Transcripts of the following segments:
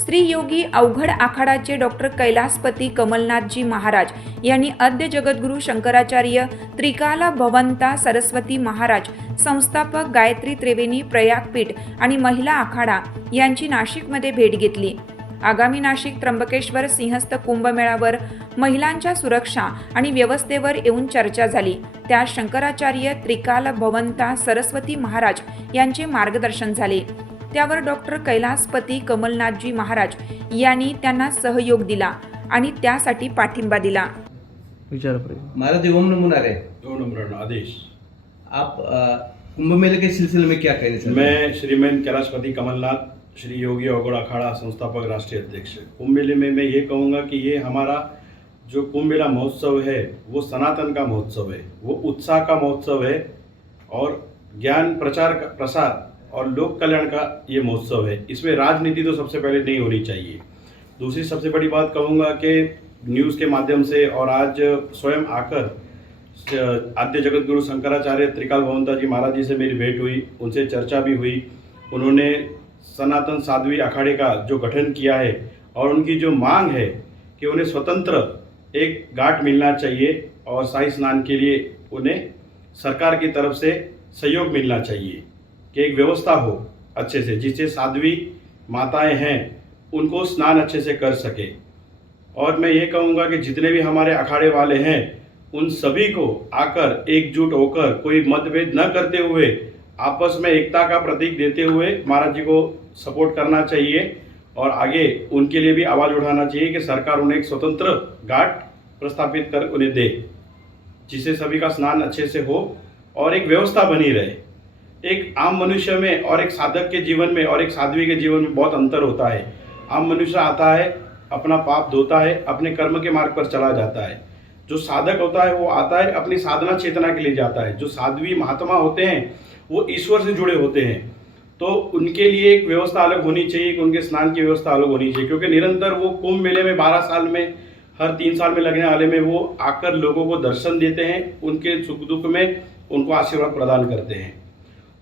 श्री योगी अवघड आखाडाचे डॉक्टर कैलासपती कमलनाथजी महाराज यांनी आद्य जगद्गुरू शंकराचार्य त्रिकाल भवंता सरस्वती महाराज, संस्थापक गायत्री त्रिवेणी प्रयागपीठ आणि महिला आखाडा यांची नाशिकमध्ये भेट घेतली। आगामी नाशिक त्र्यंबकेश्वर सिंहस्थ कुंभमेळ्यावर महिलांच्या सुरक्षा आणि व्यवस्थेवर येऊन चर्चा झाली। त्या शंकराचार्य त्रिकाल भवंता सरस्वती महाराज यांचे मार्गदर्शन झाले। त्यावर डॉक्टर कैलासपती कमलनाथजी महाराज यांनी त्यांना सहयोग दिला आणि त्यासाठी पाठिंबा दिला। महाराज ओम नमो नारायण। दो नंबर आदेश। आप कुंभ मेले के सिलसिले में क्या कहना चाहते हैं? मैं श्रीमान कैलाशपति कमलनाथ, श्री योगी अवघड़ अखाड़ा संस्थापक राष्ट्रीय अध्यक्ष। कुंभ मेले में मैं ये कहूँगा कि ये हमारा जो कुंभ मेला महोत्सव है वो सनातन का महोत्सव है, वो उत्साह का महोत्सव है और ज्ञान प्रसार और लोक कल्याण का ये महोत्सव है। इसमें राजनीति तो सबसे पहले नहीं होनी चाहिए। दूसरी सबसे बड़ी बात कहूँगा कि न्यूज़ के माध्यम से और आज स्वयं आकर आद्य जगतगुरु शंकराचार्य त्रिकाल भवंता जी महाराज जी से मेरी भेंट हुई, उनसे चर्चा भी हुई। उन्होंने सनातन साध्वी अखाड़े का जो गठन किया है और उनकी जो मांग है कि उन्हें स्वतंत्र एक घाट मिलना चाहिए और शाही स्नान के लिए उन्हें सरकार की तरफ से सहयोग मिलना चाहिए कि एक व्यवस्था हो अच्छे से, जिससे साध्वी माताएं हैं उनको स्नान अच्छे से कर सके। और मैं ये कहूँगा कि जितने भी हमारे अखाड़े वाले हैं उन सभी को आकर एकजुट होकर कोई मतभेद न करते हुए आपस में एकता का प्रतीक देते हुए महाराज जी को सपोर्ट करना चाहिए और आगे उनके लिए भी आवाज़ उठाना चाहिए कि सरकार उन्हें एक स्वतंत्र घाट प्रस्थापित कर उन्हें दे, जिससे सभी का स्नान अच्छे से हो और एक व्यवस्था बनी रहे। एक आम मनुष्य में और एक साधक के जीवन में और एक साध्वी के जीवन में बहुत अंतर होता है। आम मनुष्य आता है, अपना पाप धोता है, अपने कर्म के मार्ग पर चला जाता है। जो साधक होता है वो आता है, अपनी साधना चेतना के लिए जाता है। जो साध्वी महात्मा होते हैं वो ईश्वर से जुड़े होते हैं, तो उनके लिए एक व्यवस्था अलग होनी चाहिए कि उनके स्नान की व्यवस्था अलग होनी चाहिए, क्योंकि निरंतर वो कुंभ मेले में 12 साल में हर 3 साल में लगने वाले में वो आकर लोगों को दर्शन देते हैं, उनके सुख दुख में उनको आशीर्वाद प्रदान करते हैं।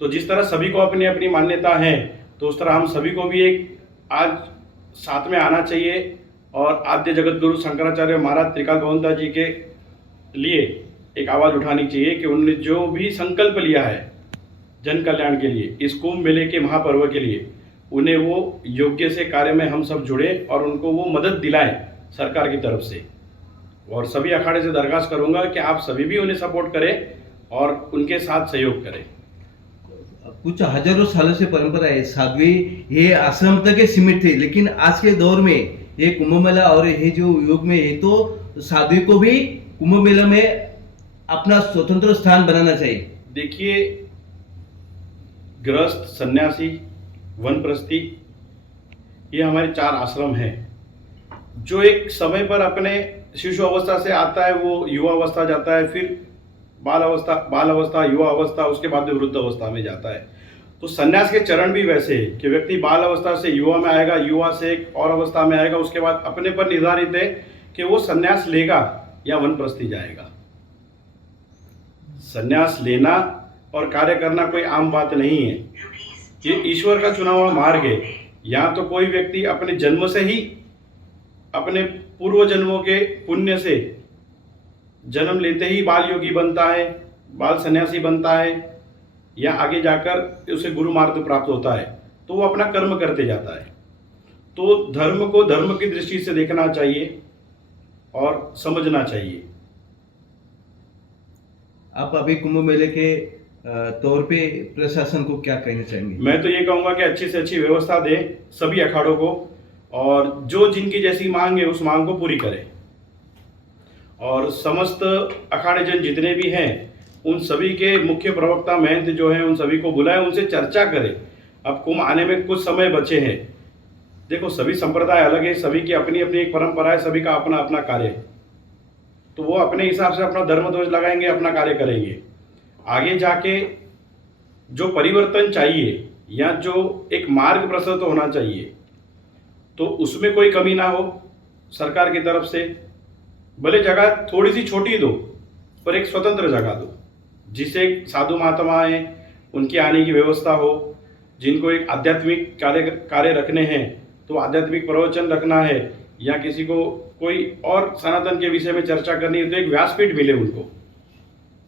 तो जिस तरह सभी को अपनी अपनी मान्यता है, तो उस तरह हम सभी को भी एक आज साथ में आना चाहिए और आद्य जगतगुरु शंकराचार्य महाराज त्रिकाल भवंता जी के लिए एक आवाज़ उठानी चाहिए कि उन्होंने जो भी संकल्प लिया है जन कल्याण के लिए, इस कुंभ मेले के महापर्व के लिए, उन्हें वो योग्य से कार्य में हम सब जुड़े और उनको वो मदद दिलाएं सरकार की तरफ से। और सभी अखाड़े से दरखास्त करूंगा कि आप सभी भी उन्हें सपोर्ट करें और उनके साथ सहयोग करें। कुछ हजारों सालों से परंपरा है, साध्वी ये आश्रम तक सीमित थे, लेकिन आज के दौर में ये कुंभ मेला और ये जो युग में ये तो साध्वी को भी कुंभ मेला में अपना स्वतंत्र स्थान बनाना चाहिए। देखिए, गृहस्थ, सन्यासी, वनप्रस्थी, ये हमारे 4 आश्रम हैं। जो एक समय पर अपने शिशु अवस्था से आता है वो युवा अवस्था जाता है, फिर बाल अवस्था, युवा अवस्था, उसके बाद वृद्ध अवस्था में जाता है। तो सन्यास के चरण भी वैसे है कि व्यक्ति बाल अवस्था से युवा में आएगा, युवा से एक और अवस्था में आएगा, उसके बाद अपने पर निर्धारित है कि वो सन्यास लेगा या वनप्रस्थी जाएगा। सन्यास लेना और कार्य करना कोई आम बात नहीं है, ये ईश्वर का चुना हुआ मार्ग है। यहाँ तो कोई व्यक्ति अपने जन्म से ही अपने पूर्व जन्मों के पुण्य से जन्म लेते ही बाल योगी बनता है, बाल सन्यासी बनता है, या आगे जाकर उसे गुरु मार्ग प्राप्त होता है, तो वो अपना कर्म करते जाता है। तो धर्म को धर्म की दृष्टि से देखना चाहिए और समझना चाहिए। आप अभी कुंभ मेले के तौर पे प्रशासन को क्या कहना चाहेंगे? मैं तो ये कहूँगा कि अच्छी से अच्छी व्यवस्था दें सभी अखाड़ों को, और जो जिनकी जैसी मांग है उस मांग को पूरी करें। और समस्त अखाड़े जन जितने भी हैं उन सभी के मुख्य प्रवक्ता महंत जो हैं उन सभी को बुलाएं, उनसे चर्चा करें। अब कुंभ आने में कुछ समय बचे हैं। देखो, सभी संप्रदाय अलग है, सभी की अपनी अपनी एक परंपरा है, सभी का अपना अपना कार्य है, तो वो अपने हिसाब से अपना धर्म ध्वज लगाएंगे, अपना कार्य करेंगे। आगे जाके जो परिवर्तन चाहिए या जो एक मार्ग प्रशस्त होना चाहिए, तो उसमें कोई कमी ना हो सरकार की तरफ से। भले जगह थोड़ी सी छोटी दो, पर एक स्वतंत्र जगह दो, जिसे साधु महात्माएं उनकी आने की व्यवस्था हो, जिनको एक आध्यात्मिक कार्य रखने हैं तो आध्यात्मिक प्रवचन रखना है या किसी को कोई और सनातन के विषय में चर्चा करनी है तो एक व्यासपीठ मिले उनको,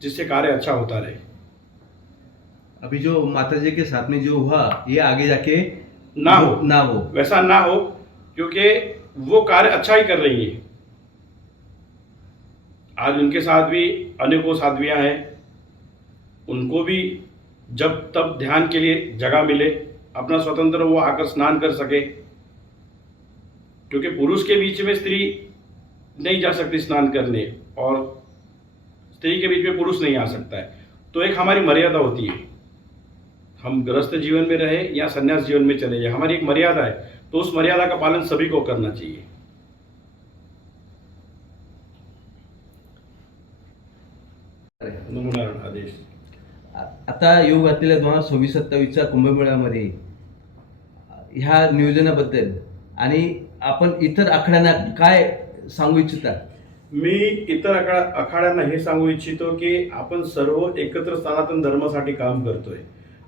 जिससे कार्य अच्छा होता रहे। अभी जो माता जी के साथ में जो हुआ ये आगे जाके ना हो वैसा ना हो, क्योंकि वो कार्य अच्छा ही कर रही है। आज उनके साथ भी अनेकों साध्वियां हैं, उनको भी जब तब ध्यान के लिए जगह मिले, अपना स्वतंत्र वो आकर स्नान कर सके, क्योंकि पुरुष के बीच में स्त्री नहीं जा सकती स्नान करने और स्त्री के बीच में पुरुष नहीं आ सकता है। तो एक हमारी मर्यादा होती है, हम गृहस्थ जीवन में रहे या संन्यास जीवन में चले जाए, हमारी एक मर्यादा है, तो उस मर्यादा का पालन सभी को करना चाहिए। नमूनारण आदेश। आता येऊ घातलेल्या 2026-27च्या कुंभमेळ्यामध्ये ह्या नियोजनाबद्दल आणि आपण इतर आखाड्यांना काय सांगू इच्छिता? मी इतर आखाड्यांना हे सांगू इच्छितो की आपण सर्व एकत्र सनातन धर्मासाठी काम करतोय।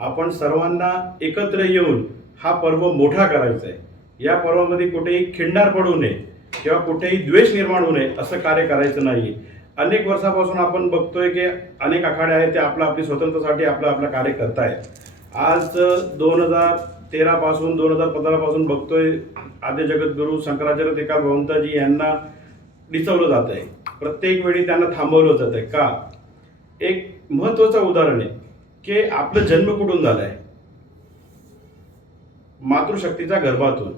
आपण सर्वांना एकत्र येऊन हा पर्व मोठा करायचा आहे। या पर्वामध्ये कुठेही खिंडार पडू नये किंवा कुठेही द्वेष निर्माण होऊ नये असं कार्य करायचं नाही। अनेक वर्षापासून आपण बघतोय की अनेक आखाडे आहेत ते आपली स्वतंत्रतेसाठी आपलं कार्य करतायत। आज 2013 पासून 2015 पासून बघतोय आद्य जगद्गुरू शंकराचार्य त्रिकाल भगवंताजी यांना डिचवलं जात आहे, प्रत्येक वेळी त्यांना थांबवलं जात आहे का? एक महत्त्वाचं उदाहरण आहे की आपला जन्म कुठून झालाय? मातृशक्तीच्या गर्भातून।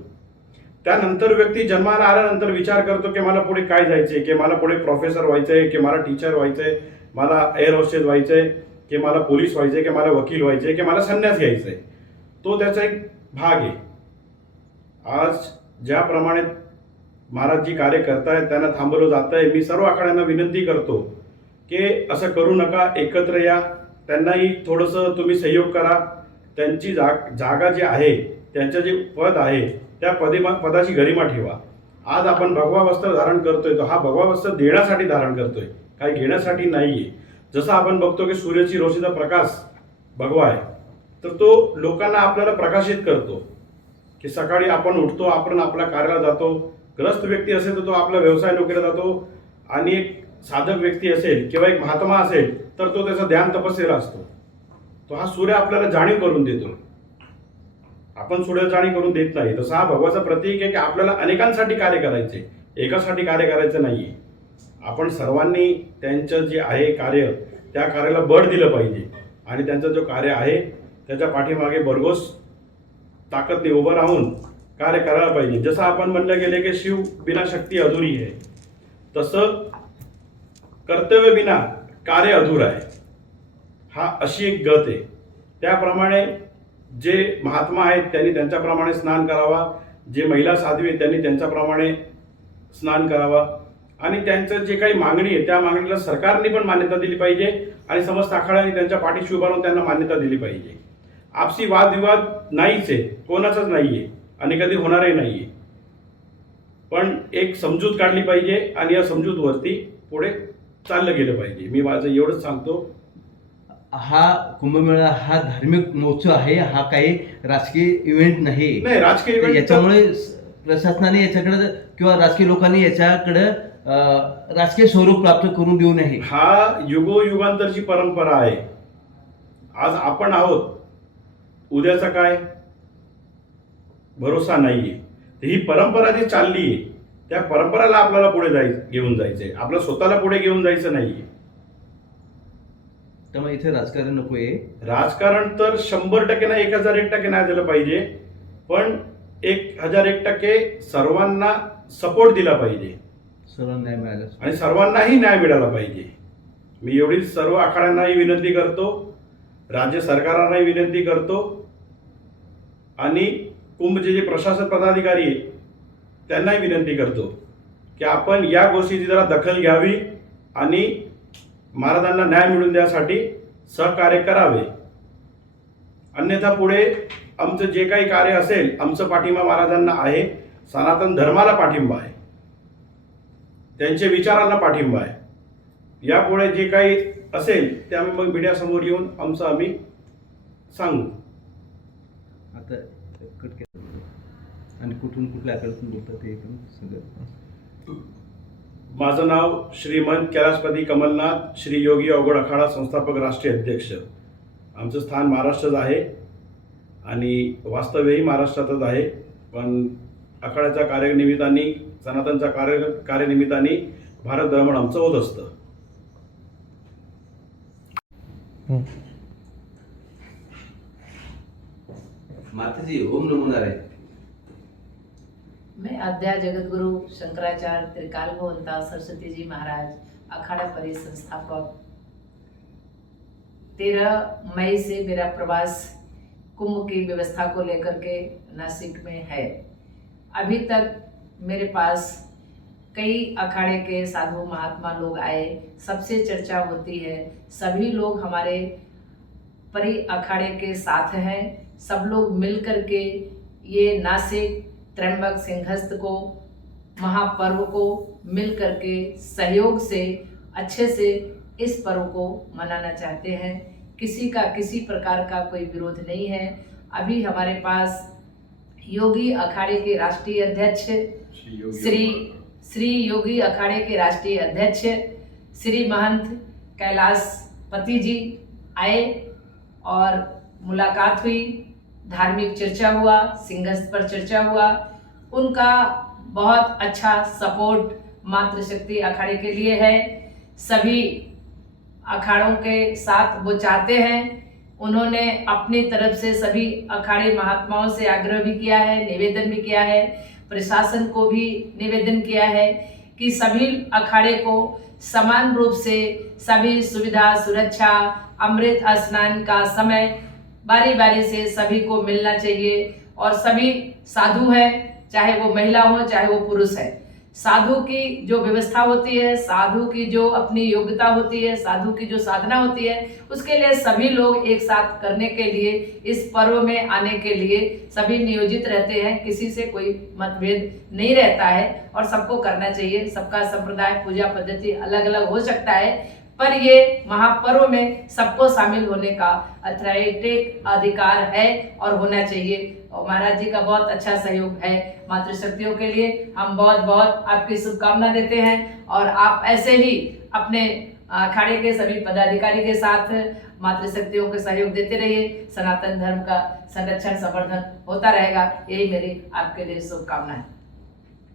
त्यानंतर व्यक्ती जन्माला आल्यानंतर विचार करतो की मला पुढे काय जायचंय, की मला पुढे प्रोफेसर व्हायचंय, की मला टीचर व्हायचंय, मला एअर होस्टेस व्हायचंय, की मला पोलीस व्हायचंय, की मला वकील व्हायचंय, की मला संन्यास घ्यायचंय। तो त्याचा एक भाग आहे। आज ज्याप्रमाणे महाराज जी कार्य करतायत त्यांना थांबवलं जात आहे। मी सर्व आखाड्यांना विनंती करतो की असं करू नका, एकत्र या, त्यांनाही थोडंसं तुम्ही सहयोग करा। त्यांची जागा जी आहे, त्यांचं जे पद आहे त्या पदाची गरिमा ठेवा। आज आपण भगवा वस्त्र धारण करतोय तो हा भगवा वस्त्र देण्यासाठी धारण करतोय, काही घेण्यासाठी नाहीये। जसं आपण बघतो की सूर्याची रोशनीचा प्रकाश भगवा आहे, तर तो लोकांना आपल्याला प्रकाशित करतो की सकाळी आपण उठतो, आपण आपल्या कार्याला जातो। ग्रस्त व्यक्ती असेल तर तो आपला व्यवसाय नोकरीला जातो, आणि एक साधक व्यक्ती असेल किंवा एक महात्मा असेल तर तो त्याचा ध्यान तपस्येला असतो। तो हा सूर्य आपल्याला जाणीव करून देतो, आपण सूर्य जाणीव करून देत नाही। तसं हा भगवाचा प्रतीक आहे की आपल्याला अनेकांसाठी कार्य करायचे, एकासाठी कार्य करायचं नाहीये। आपण सर्वांनी त्यांचं जे आहे कार्य त्या कार्याला बळ दिलं पाहिजे, आणि त्यांचं जो कार्य आहे त्याच्या पाठीमागे भरघोस ताकदने उभं राहून कार्य करायला पाहिजे। जसं आपण म्हणलं गेले की शिव बिना शक्ती अधुरी आहे, तसं कर्तव्य बिना कार्य अधूर आहे। हा अशी एक गत आहे। त्याप्रमाणे जे महात्मा आहेत त्यांनी त्यांच्याप्रमाणे स्नान करावा, जे महिला साध्वी आहेत त्यांनी त्यांच्याप्रमाणे स्नान करावा, आणि त्यांचं जे काही मागणी आहे त्या मागणीला सरकारने पण मान्यता दिली पाहिजे, आणि समस्त आखाड्यांनी त्यांच्या पाठीशी उभा राहून त्यांना मान्यता दिली पाहिजे। आपसी वादविवाद नाहीच आहे, कोणाचाच नाहीये आणि कधी होणारही नाहीये, पण एक समजूत काढली पाहिजे आणि या समजूतवरती पुढे चाललं गेलं पाहिजे। मी माझं एवढंच सांगतो। हा कुंभमेळा हा धार्मिक महोत्सव आहे, हा काही राजकीय इव्हेंट नाही। राजकीय इव्हेंट याच्यामुळे प्रशासनाने याच्याकडे किंवा राजकीय लोकांनी याच्याकडे राजकीय स्वरूप प्राप्त करून देऊ नये। हा युगोयुगांतरची परंपरा आहे। आज आपण आहोत, उद्याचा काय भरोसा नाहीये। ही परंपरा जी चालली आहे त्या परंपराला आपल्याला पुढे घेऊन जायचंय, आपल्याला स्वतःला पुढे घेऊन जायचं नाहीये। त्यामुळे इथे राजकारण नकोय। राजकारण तर 100% नाही, 1001% नाही झालं पाहिजे, पण 1001% सर्वांना सपोर्ट दिला पाहिजे, सर्वांना न्याय मिळाला आणि सर्वांनाही न्याय मिळाला पाहिजे। मी एवढी सर्व आखाड्यांनाही विनंती करतो, राज्य सरकारांनाही विनंती करतो, आणि कुंभचे जे प्रशासन पदाधिकारी आहे त्यांनाही विनंती करतो की आपण या गोष्टीची जरा दखल घ्यावी आणि महाराजांना न्याय मिळवून द्यासाठी सहकार्य करावे। अन्यथा पुढे आमचं जे काही कार्य असेल, आमचं पाठिंबा महाराजांना आहे, सनातन धर्माला पाठिंबा आहे, त्यांच्या विचारांना पाठिंबा आहे। यापुढे जे काही असेल ते आम्ही मग मीडियासमोर येऊन आम्ही सांगू। आता आणि कुठून कुठल्या आकड्यातून बोलतात ते पण सगळं. माझं नाव श्रीमंत कैलाशपती कमलनाथ श्री योगी अवघड आखाडा संस्थापक राष्ट्रीय अध्यक्ष. आमचं स्थान महाराष्ट्रात आहे आणि वास्तव्यही महाराष्ट्रातच आहे, पण आखाड्याच्या कार्यनिमित्ताने सनातनच्या कार्यनिमित्ताने भारत भ्रमण आमचं होत असतं. माताजी ओम नमो नारायण. मैं अध्या जगतगुरु शंकराचार्य त्रिकाल भवंता सरस्वती जी महाराज अखाड़ा परि संस्थापक 13 मई से मेरा प्रवास कुंभ की व्यवस्था को लेकर के नासिक में है। अभी तक मेरे पास कई अखाड़े के साधु महात्मा लोग आए, सबसे चर्चा होती है, सभी लोग हमारे परि अखाड़े के साथ हैं। सब लोग मिल कर के ये नासिक त्र्यंबक सिंहस्थ को महापर्व को मिल करके सहयोग से अच्छे से इस पर्व को मनाना चाहते हैं। किसी का किसी प्रकार का कोई विरोध नहीं है। अभी हमारे पास योगी अखाड़े के राष्ट्रीय अध्यक्ष श्री योगी अखाड़े के राष्ट्रीय अध्यक्ष श्री महंत कैलाशपति जी आए और मुलाकात हुई, धार्मिक चर्चा हुआ, सिंहस्थ पर चर्चा हुआ। उनका बहुत अच्छा सपोर्ट मातृशक्ति अखाड़े के लिए है। सभी अखाड़ों के साथ वो चाहते हैं। उन्होंने अपनी तरफ से सभी अखाड़े महात्माओं से आग्रह भी किया है, निवेदन भी किया है, प्रशासन को भी निवेदन किया है कि सभी अखाड़े को समान रूप से सभी सुविधा, सुरक्षा, अमृत स्नान का समय बारी बारी से सभी को मिलना चाहिए। और सभी साधु हैं, चाहे वो महिला हो चाहे वो पुरुष है। साधु की जो व्यवस्था होती है, साधु की जो अपनी योग्यता होती है, साधु की जो साधना होती है, उसके लिए सभी लोग एक साथ करने के लिए, इस पर्व में आने के लिए सभी नियोजित रहते हैं। किसी से कोई मतभेद नहीं रहता है और सबको करना चाहिए। सबका संप्रदाय, पूजा पद्धति अलग अलग हो सकता है, पर ये महापर्व में सबको शामिल होने का अथॉरिटेटिव अधिकार है और होना चाहिए। और महाराज जी का बहुत अच्छा सहयोग है मातृशक्तियों के लिए। हम बहुत बहुत आपकी शुभकामना देते हैं और आप ऐसे ही अपने अखाड़े के सभी पदाधिकारी के साथ मातृशक्तियों को सहयोग देते रहिए। सनातन धर्म का संरक्षण संवर्धन होता रहेगा, यही मेरी आपके लिए शुभकामना है।